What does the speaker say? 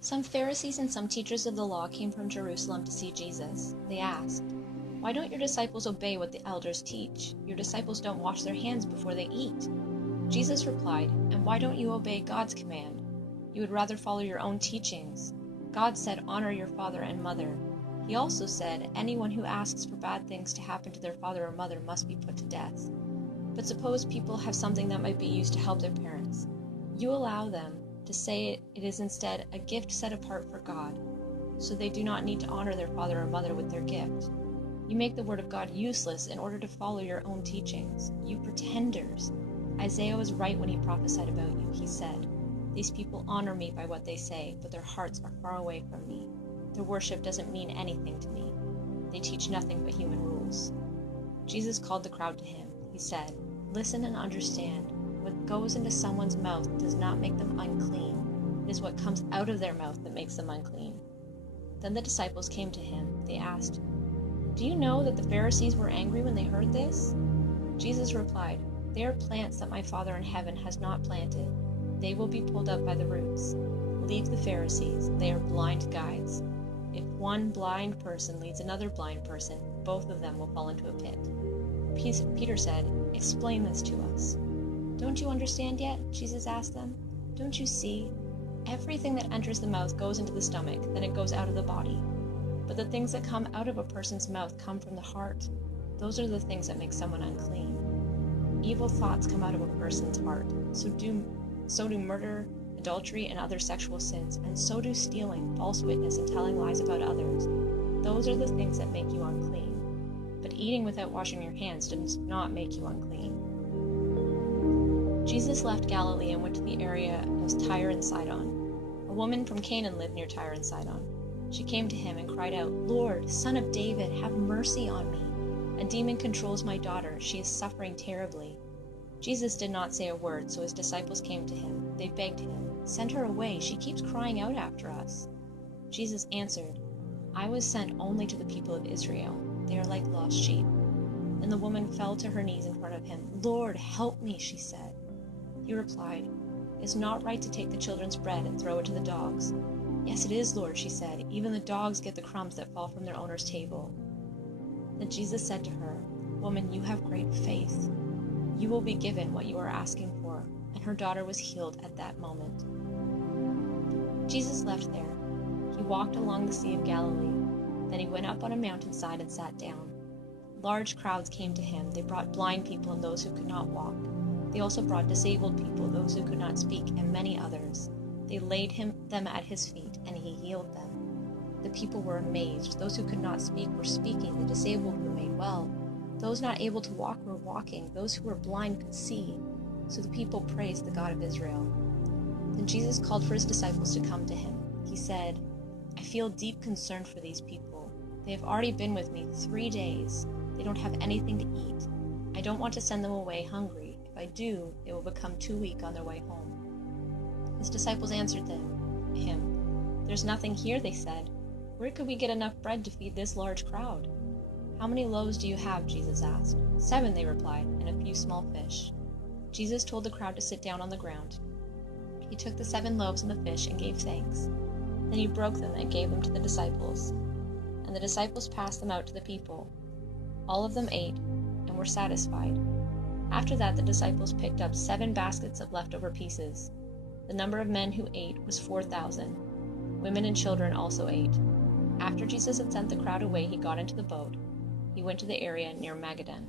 Some Pharisees and some teachers of the law came from Jerusalem to see Jesus. They asked, "Why don't your disciples obey what the elders teach? Your disciples don't wash their hands before they eat." Jesus replied, "And why don't you obey God's command? You would rather follow your own teachings. God said, 'Honor your father and mother.' He also said, 'Anyone who asks for bad things to happen to their father or mother must be put to death.' But suppose people have something that might be used to help their parents. You allow them to say it is instead a gift set apart for God, so they do not need to honor their father or mother with their gift. You make the word of God useless in order to follow your own teachings. You pretenders! Isaiah was right when he prophesied about you. He said, 'These people honor me by what they say, but their hearts are far away from me. Their worship doesn't mean anything to me. They teach nothing but human rules.'" Jesus called the crowd to him. He said, "Listen and understand. What goes into someone's mouth does not make them unclean. It is what comes out of their mouth that makes them unclean." Then the disciples came to him. They asked, "Do you know that the Pharisees were angry when they heard this?" Jesus replied, "They are plants that my Father in heaven has not planted. They will be pulled up by the roots. Leave the Pharisees. They are blind guides. If one blind person leads another blind person, both of them will fall into a pit." Peter said, "Explain this to us." "Don't you understand yet?" Jesus asked them. "Don't you see? Everything that enters the mouth goes into the stomach, then it goes out of the body. But the things that come out of a person's mouth come from the heart. Those are the things that make someone unclean. Evil thoughts come out of a person's heart. So do murder, adultery, and other sexual sins, and so do stealing, false witness, and telling lies about others. Those are the things that make you unclean. But eating without washing your hands does not make you unclean." Jesus left Galilee and went to the area of Tyre and Sidon. A woman from Canaan lived near Tyre and Sidon. She came to him and cried out, "Lord, Son of David, have mercy on me. A demon controls my daughter. She is suffering terribly." Jesus did not say a word, so his disciples came to him. They begged him, "Send her away. She keeps crying out after us." Jesus answered, "I was sent only to the people of Israel. They are like lost sheep." Then the woman fell to her knees in front of him. "Lord, help me," she said. He replied, "It is not right to take the children's bread and throw it to the dogs." "Yes, it is, Lord," she said. "Even the dogs get the crumbs that fall from their owner's table." Then Jesus said to her, "Woman, you have great faith. You will be given what you are asking for." And her daughter was healed at that moment. Jesus left there. He walked along the Sea of Galilee. Then he went up on a mountainside and sat down. Large crowds came to him. They brought blind people and those who could not walk. They also brought disabled people, those who could not speak, and many others. They laid them at his feet, and he healed them. The people were amazed. Those who could not speak were speaking. The disabled were made well. Those not able to walk were walking. Those who were blind could see. So the people praised the God of Israel. Then Jesus called for his disciples to come to him. He said, "I feel deep concern for these people. They have already been with me 3 days. They don't have anything to eat. I don't want to send them away hungry. If I do, they will become too weak on their way home." His disciples answered him, "There's nothing here," they said. "Where could we get enough bread to feed this large crowd?" "How many loaves do you have?" Jesus asked. 7, they replied, "and a few small fish." Jesus told the crowd to sit down on the ground. He took the 7 loaves and the fish and gave thanks. Then he broke them and gave them to the disciples. And the disciples passed them out to the people. All of them ate and were satisfied. After that, the disciples picked up 7 baskets of leftover pieces. The number of men who ate was 4,000. Women and children also ate. After Jesus had sent the crowd away, he got into the boat. He went to the area near Magadan.